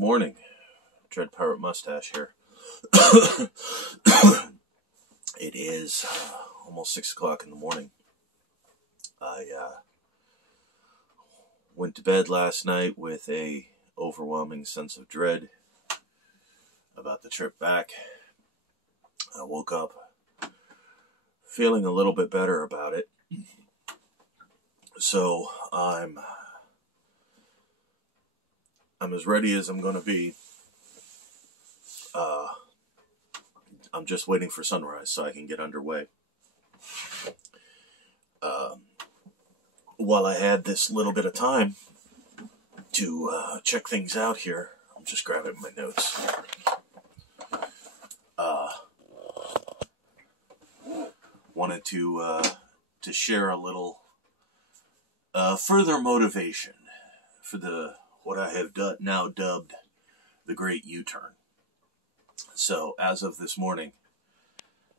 Morning, Dread Pirate Mustache here. It is almost 6 o'clock in the morning. I went to bed last night with a overwhelming sense of dread about the trip back. I woke up feeling a little bit better about it. So I'm as ready as I'm going to be. I'm just waiting for sunrise so I can get underway. While I had this little bit of time to check things out here, I'm just grabbing my notes. Wanted to share a little further motivation for what I have now dubbed the Great U-Turn. So, as of this morning,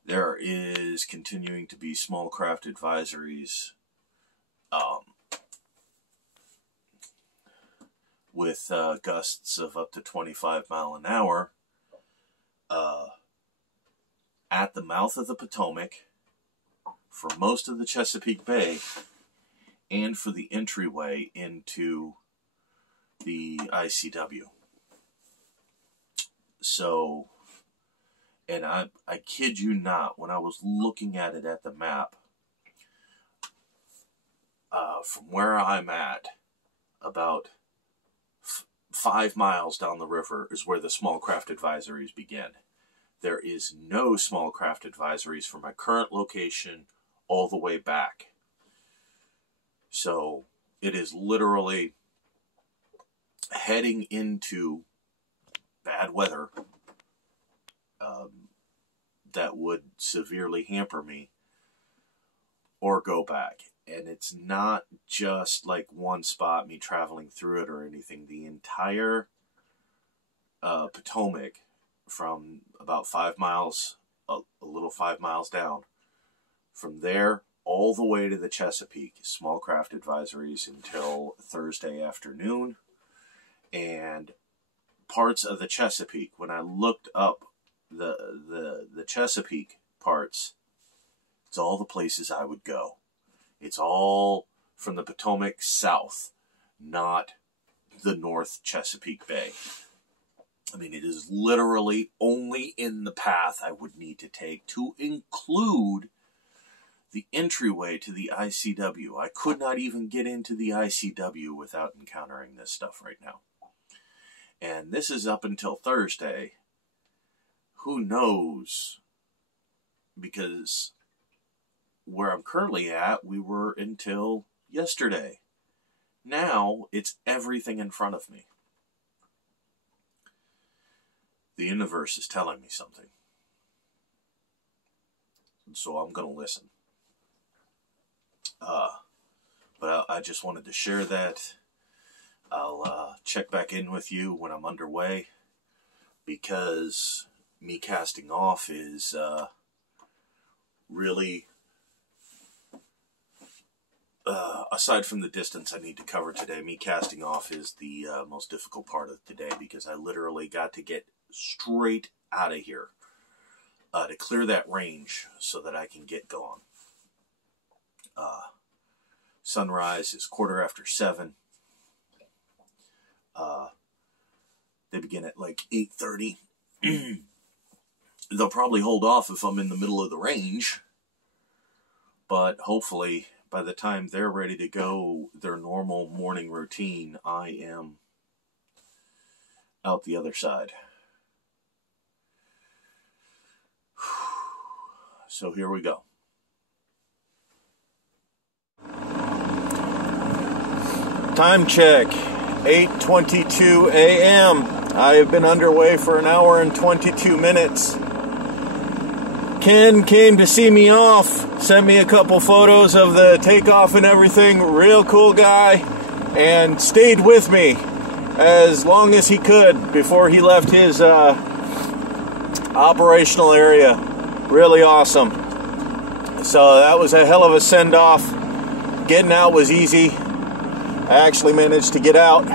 there is continuing to be small craft advisories with gusts of up to 25 mile an hour at the mouth of the Potomac for most of the Chesapeake Bay and for the entryway into the ICW. So, and I kid you not, when I was looking at it at the map, from where I'm at, about 5 miles down the river is where the small craft advisories begin. There is no small craft advisories from my current location all the way back. So, it is literally heading into bad weather that would severely hamper me or go back. And it's not just like one spot, me traveling through it or anything. The entire Potomac, from about 5 miles, a little 5 miles down, from there all the way to the Chesapeake, small craft advisories until Thursday afternoon. And parts of the Chesapeake, when I looked up the Chesapeake parts, it's all the places I would go. It's all from the Potomac south, not the North Chesapeake Bay. I mean, it is literally only in the path I would need to take to include the entryway to the ICW. I could not even get into the ICW without encountering this stuff right now. And this is up until Thursday. Who knows? Because where I'm currently at, we were until yesterday. Now, it's everything in front of me. The universe is telling me something. And so I'm going to listen. But I just wanted to share that. I'll check back in with you when I'm underway, because me casting off is really, aside from the distance I need to cover today, me casting off is the most difficult part of today, because I literally got to get straight out of here to clear that range so that I can get going. Sunrise is 7:15. They begin at like 8:30. They'll probably hold off if I'm in the middle of the range, but hopefully by the time they're ready to go their normal morning routine, I am out the other side. So here we go. Time check, 8:22 a.m. I have been underway for an hour and 22 minutes. Ken came to see me off, sent me a couple photos of the takeoff and everything. Real cool guy, and stayed with me as long as he could before he left his operational area. Really awesome. So that was a hell of a send-off. Getting out was easy. I actually managed to get out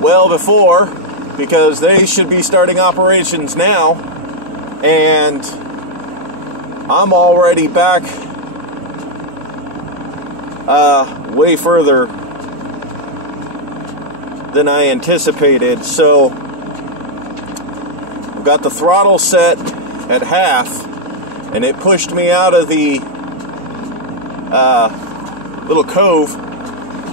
well before because they should be starting operations now, and I'm already back way further than I anticipated. So I've got the throttle set at half, and it pushed me out of the little cove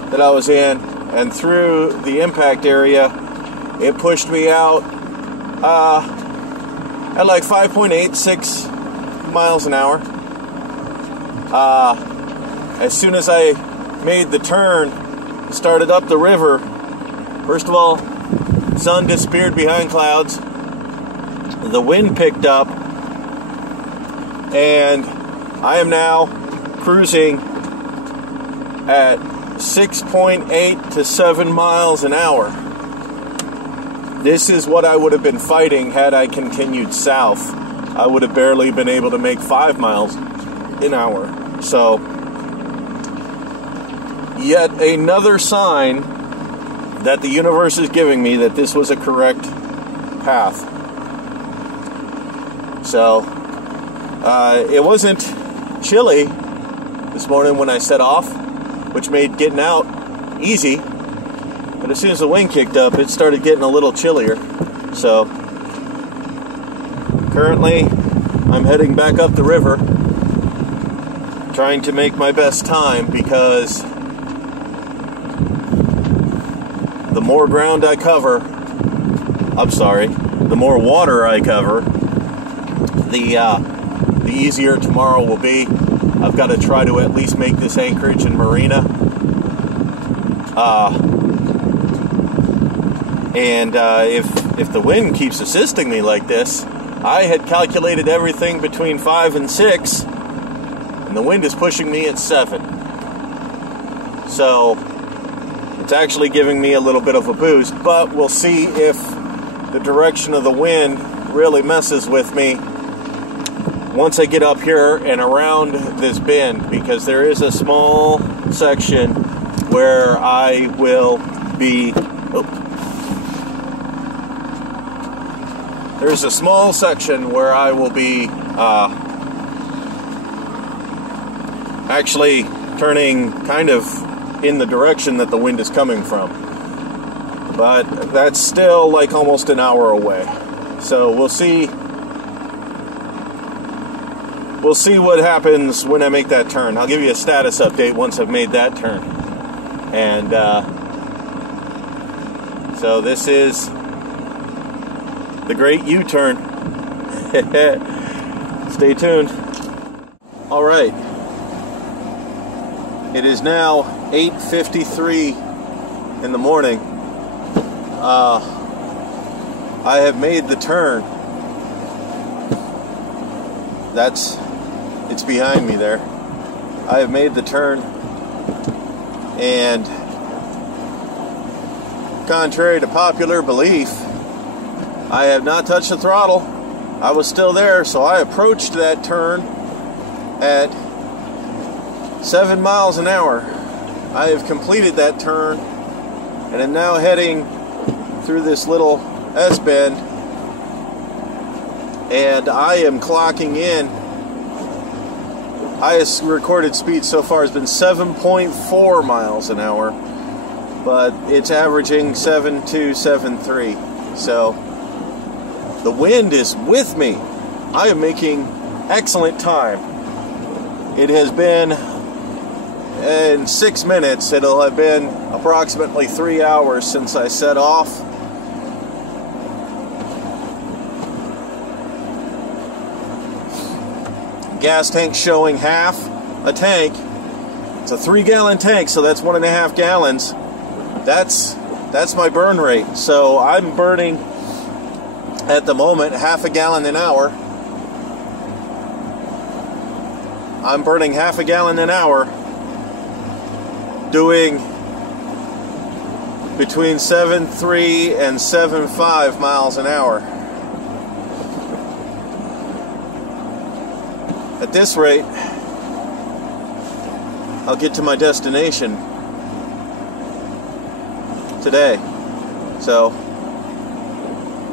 that I was in, and through the impact area. It pushed me out at like 5.86 miles an hour. As soon as I made the turn, started up the river, first of all, sun disappeared behind clouds. The wind picked up, and I am now cruising at 6.8 to 7 miles an hour. This is what I would have been fighting had I continued south. I would have barely been able to make 5 miles an hour. So, yet another sign that the universe is giving me that this was a correct path. So, it wasn't chilly this morning when I set off, which made getting out easy. But as soon as the wind kicked up, it started getting a little chillier. So, currently, I'm heading back up the river, trying to make my best time, because the more ground I cover, the more water I cover, the easier tomorrow will be. I've got to try to at least make this anchorage in Marina. If the wind keeps assisting me like this, I had calculated everything between 5 and 6, and the wind is pushing me at 7. So it's actually giving me a little bit of a boost, but we'll see if the direction of the wind really messes with me once I get up here and around this bend, because there is a small section where I will be... There's a small section where I will be actually turning kind of in the direction that the wind is coming from. But that's still like almost an hour away. So we'll see. We'll see what happens when I make that turn. I'll give you a status update once I've made that turn. And so this is the great U-turn. Stay tuned. All right. It is now 8:53 in the morning. I have made the turn. It's behind me there. I have made the turn, and contrary to popular belief, I have not touched the throttle. I was still there, so I approached that turn at 7 miles an hour. I have completed that turn, and am now heading through this little S-bend, and I am clocking in. Highest recorded speed so far has been 7.4 miles an hour, but it's averaging 7.2, 7.3. So the wind is with me. I am making excellent time. It has been, in 6 minutes, it'll have been approximately 3 hours since I set off. Gas tank showing half a tank. It's a 3-gallon tank, so that's 1.5 gallons. That's my burn rate. So I'm burning at the moment half a gallon an hour. I'm burning half a gallon an hour, doing between 7.3 and 7.5 miles an hour. At this rate, I'll get to my destination today. So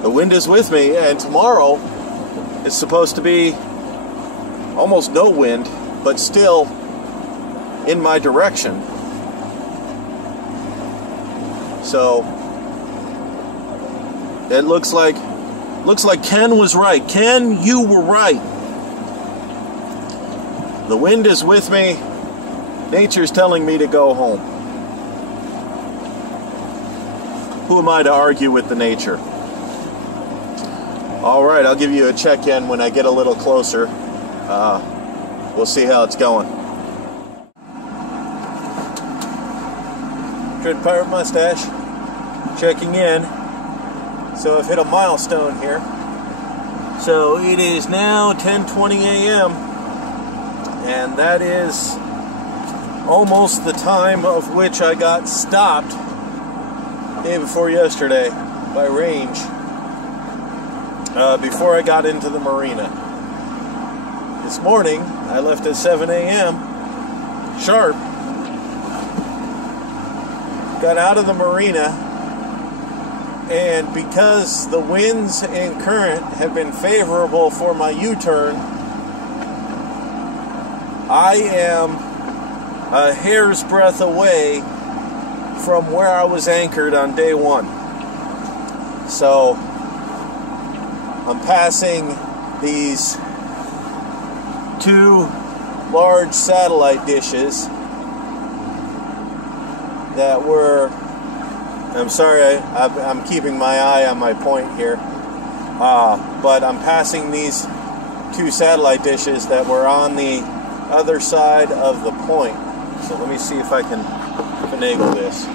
The wind is with me, and tomorrow it's supposed to be almost no wind, but still in my direction. So it looks like Ken was right. Ken, you were right. The wind is with me. Nature's telling me to go home. Who am I to argue with the nature? All right, I'll give you a check-in when I get a little closer. We'll see how it's going. Good Pirate Mustache, checking in. So I've hit a milestone here. So it is now 10:20 a.m. and that is almost the time of which I got stopped day before yesterday by range before I got into the marina. This morning I left at 7 a.m. sharp, got out of the marina, and because the winds and current have been favorable for my U-turn, I am a hair's breadth away from where I was anchored on day one. So I'm passing these two large satellite dishes that were, I'm sorry, I'm keeping my eye on my point here, but I'm passing these two satellite dishes that were on the other side of the point. So let me see if I can finagle this.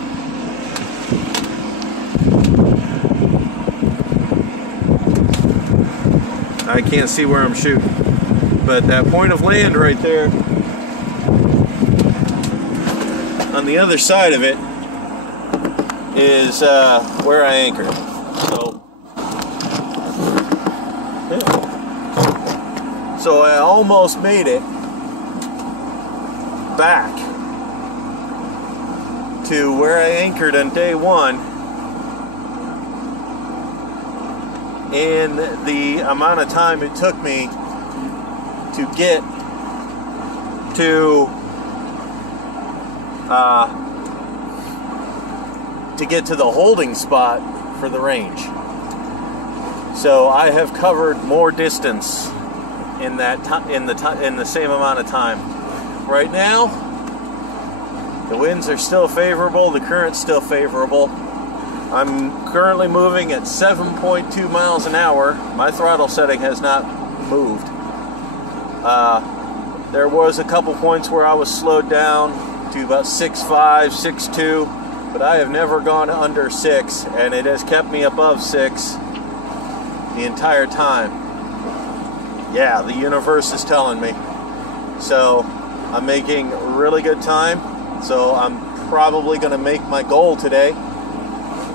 I can't see where I'm shooting, but that point of land right there, on the other side of it, is where I anchored. So, yeah. So I almost made it back to where I anchored on day one in the amount of time it took me to get to the holding spot for the range. So I have covered more distance in that in the same amount of time. Right now, the winds are still favorable, the current's still favorable. I'm currently moving at 7.2 miles an hour. My throttle setting has not moved. There was a couple points where I was slowed down to about 6.5, 6.2, but I have never gone under 6, and it has kept me above 6 the entire time. Yeah, the universe is telling me. So I'm making really good time, so I'm probably going to make my goal today.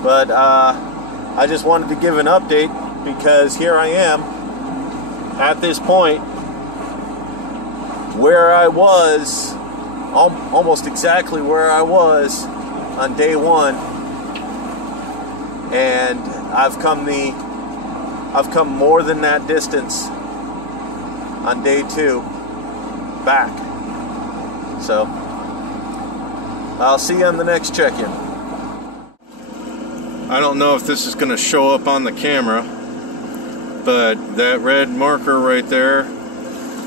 But I just wanted to give an update because here I am at this point where I was, almost exactly where I was on day one, and I've come more than that distance on day 2 back. So I'll see you on the next check-in. I don't know if this is going to show up on the camera, but that red marker right there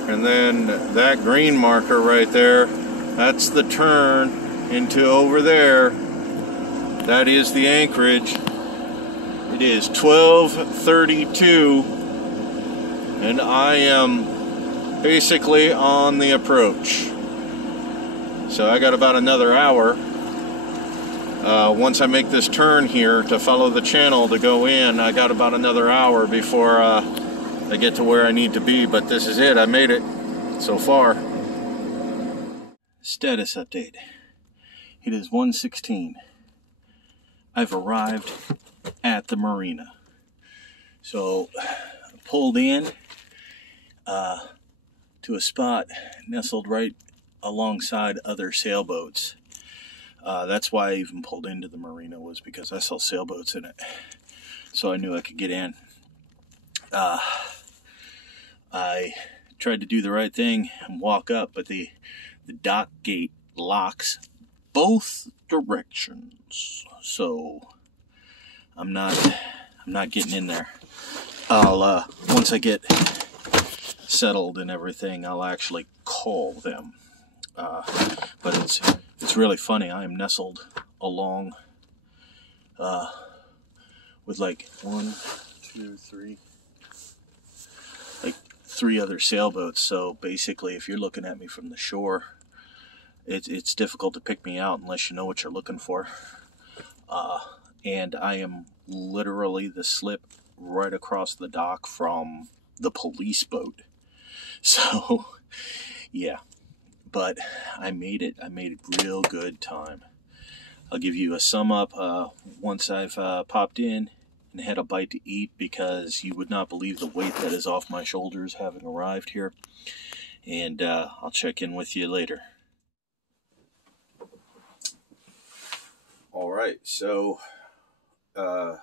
and then that green marker right there, that's the turn into over there. That is the anchorage. It is 12:32 and I am basically on the approach. So I got about another hour. Once I make this turn here to follow the channel to go in, I got about another hour before I get to where I need to be, but this is it. I made it so far. Status update. It is 1:16. I've arrived at the marina. So I pulled in to a spot nestled right alongside other sailboats. That's why I even pulled into the marina, was because I saw sailboats in it. so I knew I could get in. I tried to do the right thing and walk up, but the dock gate locks both directions, so I'm not getting in there. I'll once I get settled and everything, I'll actually call them. But it's really funny. I am nestled along with like 1, 2, 3, like 3 other sailboats. So basically, if you're looking at me from the shore, it's difficult to pick me out unless you know what you're looking for. And I am literally the slip right across the dock from the police boat. So, yeah. But I made it. I made a real good time. I'll give you a sum up once I've popped in and had a bite to eat, because you would not believe the weight that is off my shoulders having arrived here. And I'll check in with you later. All right, so I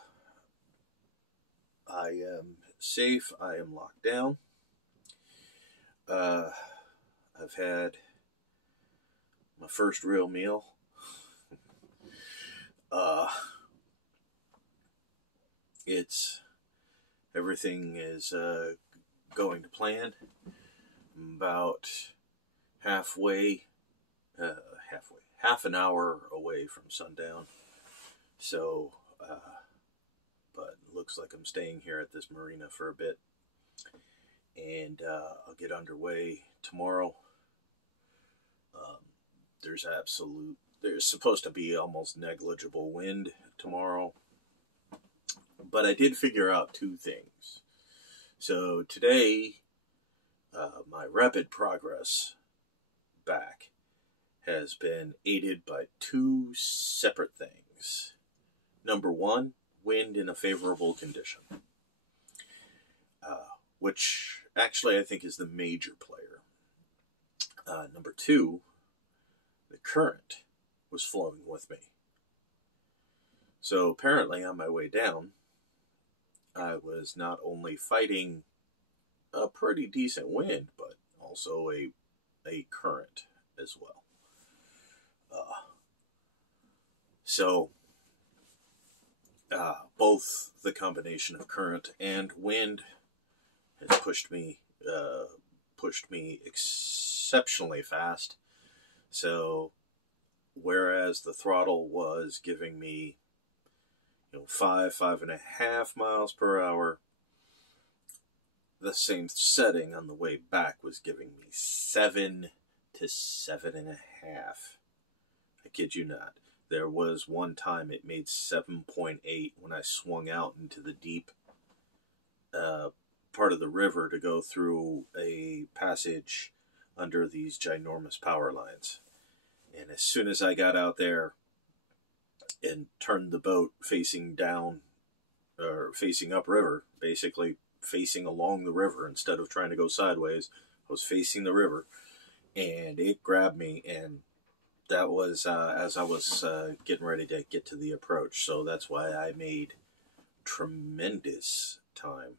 am safe. I am locked down. I've had my first real meal. Everything is going to plan. I'm about half an hour away from sundown. So, but it looks like I'm staying here at this marina for a bit. And I'll get underway tomorrow. There's supposed to be almost negligible wind tomorrow. But I did figure out 2 things. So today, my rapid progress back has been aided by 2 separate things. Number 1, wind in a favorable condition, which actually I think is the major player. Number 2, the current was flowing with me. So apparently on my way down, I was not only fighting a pretty decent wind, but also a current as well. So both the combination of current and wind has pushed me exceptionally fast. So whereas the throttle was giving me 5.5 miles per hour, the same setting on the way back was giving me 7 to 7.5. I kid you not. There was one time it made 7.8 when I swung out into the deep part of the river to go through a passage under these ginormous power lines. And as soon as I got out there and turned the boat facing down, or facing upriver, basically facing along the river instead of trying to go sideways, I was facing the river, and it grabbed me, and that was as I was getting ready to get to the approach. So that's why I made tremendous time.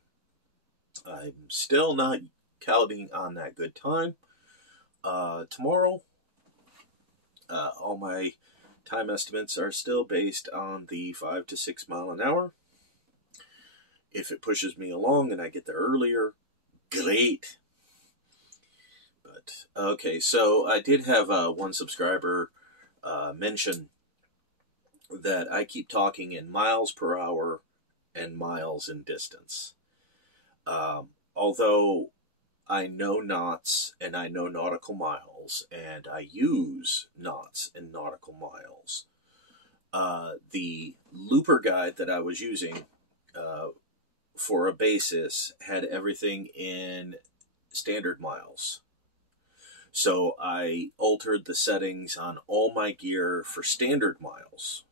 I'm still not counting on that good time. Tomorrow, all my time estimates are still based on the 5 to 6 mile an hour. If it pushes me along and I get there earlier, great. But okay, so I did have one subscriber mention that I keep talking in miles per hour and miles in distance. Although I know knots and I know nautical miles, and I use knots and nautical miles, the looper guide that I was using for a basis had everything in standard miles. So I altered the settings on all my gear for standard miles.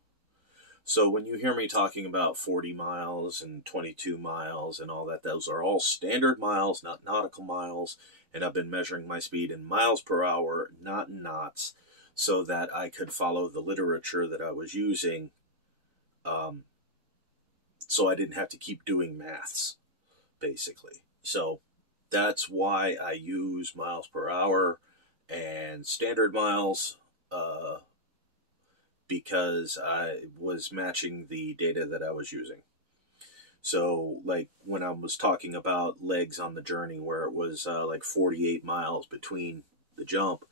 So when you hear me talking about 40 miles and 22 miles and all that, those are all standard miles, not nautical miles. And I've been measuring my speed in miles per hour, not in knots, so that I could follow the literature that I was using, so I didn't have to keep doing maths, basically. So that's why I use miles per hour and standard miles, because I was matching the data that I was using. So, like, when I was talking about legs on the journey, where it was like 48 miles between the jump,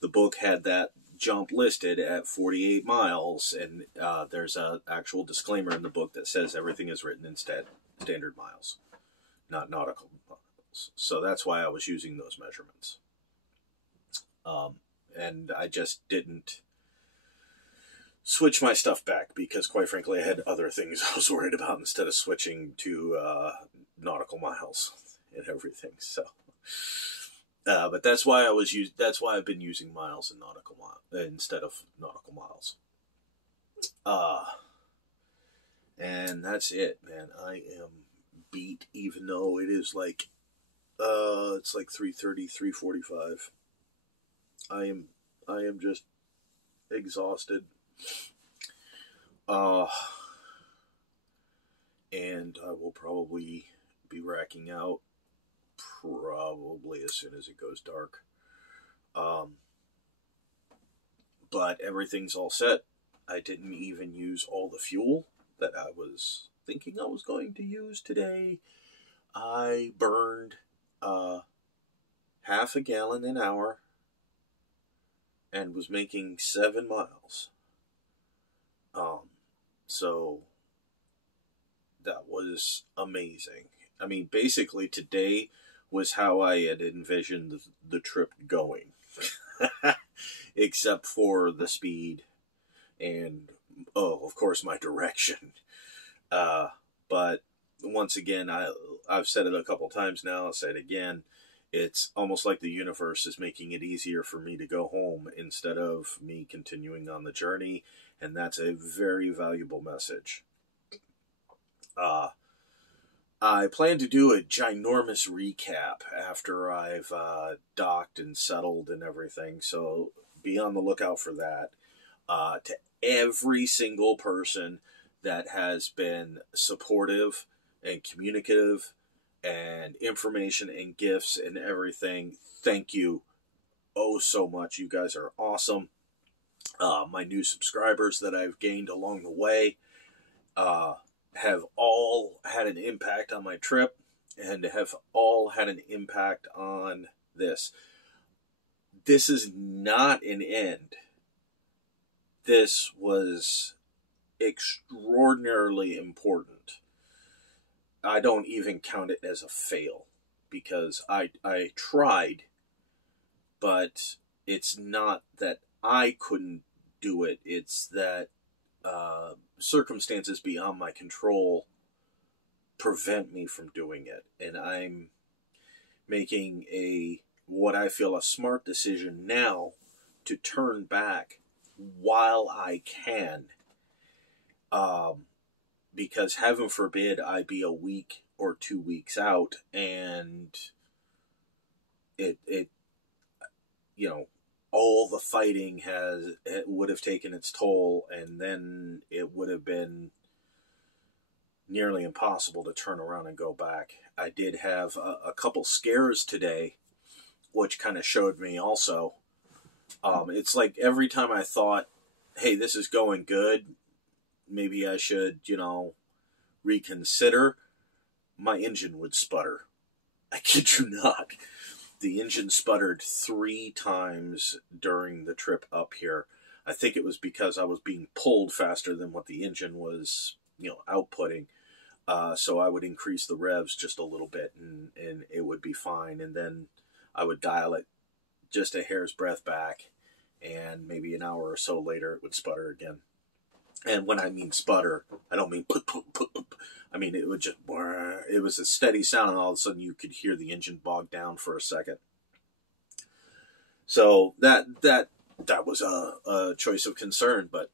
the book had that jump listed at 48 miles, and there's an actual disclaimer in the book that says everything is written in standard miles, not nautical miles. So that's why I was using those measurements. And I just didn't switch my stuff back because, quite frankly, I had other things I was worried about instead of switching to nautical miles and everything. So, but that's why that's why I've been using miles and nautical miles instead of nautical miles. And that's it, man. I am beat, even though it is like it's like 3:30, 3:45. I am just exhausted. And I will probably be racking out probably as soon as it goes dark. But everything's all set. I didn't even use all the fuel that I was thinking I was going to use today. I burned half a gallon an hour and was making 7 miles. So that was amazing. I mean, basically today was how I had envisioned the trip going. Except for the speed and, of course, my direction. But once again, I've said it a couple times now, I'll say it again. It's almost like the universe is making it easier for me to go home instead of me continuing on the journey. And that's a very valuable message. I plan to do a ginormous recap after I've docked and settled and everything. So be on the lookout for that. To every single person that has been supportive and communicative and information and gifts and everything, thank you oh so much. You guys are awesome. My new subscribers that I've gained along the way have all had an impact on my trip and have all had an impact on this. This is not an end. This was extraordinarily important. I don't even count it as a fail because I tried, but it's not that I couldn't do it. It's that circumstances beyond my control prevent me from doing it. And I'm making what I feel a smart decision now to turn back while I can. Because heaven forbid I be a week or 2 weeks out and it all the fighting would have taken its toll, and then it would have been nearly impossible to turn around and go back. I did have a couple scares today, which kind of showed me also. It's like every time I thought, hey, this is going good, maybe I should, reconsider, my engine would sputter. I kid you not. The engine sputtered 3 times during the trip up here. I think it was because I was being pulled faster than what the engine was, outputting. So I would increase the revs just a little bit and it would be fine. And then I would dial it just a hair's breadth back, and maybe an hour or so later it would sputter again. And when I mean sputter, I don't mean put. I mean, it would just, it was a steady sound, and all of a sudden you could hear the engine bog down for a second. So that was a choice of concern, but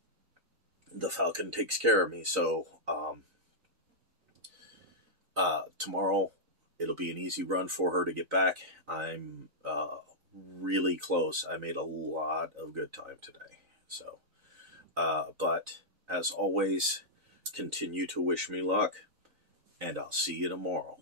the Falcon takes care of me. So tomorrow it'll be an easy run for her to get back. I'm really close. I made a lot of good time today. So, but as always, Continue to wish me luck, and I'll see you tomorrow.